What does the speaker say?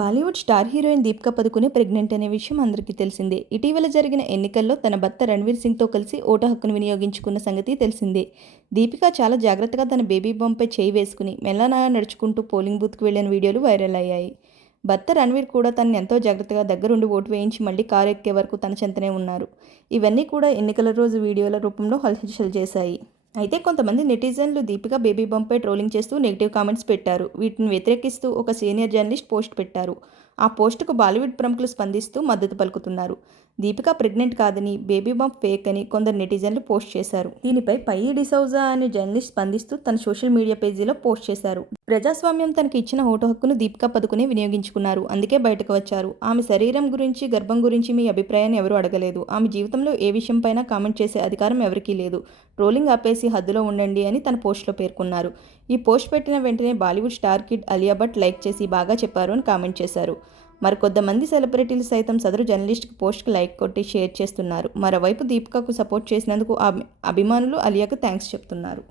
Bollywood star heroine Deepika Padukone pregnant అనే విషయం అందరికీ తెలిసిందే. ఇటీవల జరిగిన ఎన్నికల్లో తన భర్త రణ్వీర్ సింగ్తో కలిసి ఓటు హక్కును వినియోగించుకున్న సంగతి తెలిసిందే. దీపిక చాలా జాగ్రత్తగా తన బేబీ బంపై చేయి వేసుకుని మెల్లగా నడుచుకుంటూ పోలింగ్ బూత్కు వెళ్లిన వీడియోలు వైరల్ అయ్యాయి. భర్త రణ్వీర్ కూడా తనని ఎంతో జాగ్రత్తగా దగ్గరుండి ఓటు వేయించి మళ్లీ కారు ఎక్కే వరకు తన చెంతనే ఉన్నారు. ఇవన్నీ కూడా ఎన్నికల రోజు వీడియోల రూపంలో హల్చల్ చేశాయి. అయితే కొంతమంది నెటిజన్లు దీపిక బేబీ బంపై ట్రోలింగ్ చేస్తూ నెగిటివ్ కామెంట్స్ పెట్టారు. వీటిని వ్యతిరేకిస్తూ ఒక సీనియర్ జర్నలిస్ట్ పోస్ట్ పెట్టారు. ఆ పోస్టుకు బాలీవుడ్ ప్రముఖులు స్పందిస్తూ మద్దతు పలుకుతున్నారు. దీపిక ప్రెగ్నెంట్ కాదని, బేబీ బంప్ ఫేక్ అని కొందరు నెటిజన్లు పోస్ట్ చేశారు. దీనిపై పయ్యి డిసౌజా అనే జర్నలిస్ట్ స్పందిస్తూ తన సోషల్ మీడియా పేజీలో పోస్ట్ చేశారు. ప్రజాస్వామ్యం తనకి ఇచ్చిన ఓటు హక్కును దీపిక పదుకునే వినియోగించుకున్నారు. అందుకే బయటకు వచ్చారు. ఆమె శరీరం గురించి, గర్భం గురించి మీ అభిప్రాయాన్ని ఎవరూ అడగలేదు. ఆమె జీవితంలో ఏ విషయంపైనా కామెంట్ చేసే అధికారం ఎవరికీ లేదు. ట్రోలింగ్ ఆపేసి హద్దులో ఉండండి అని తన పోస్టులో పేర్కొన్నారు. ఈ పోస్ట్ పెట్టిన వెంటనే Bollywood star kid Alia Bhatt like చేసి బాగా చెప్పారు అని కామెంట్ చేశారు. మరికొంతమంది సెలబ్రిటీలు సైతం సదరు జర్నలిస్ట్కి పోస్ట్కి లైక్ కొట్టి షేర్ చేస్తున్నారు. మరోవైపు దీపికకు సపోర్ట్ చేసినందుకు ఆమె అభిమానులు అలియాకు థ్యాంక్స్ చెప్తున్నారు.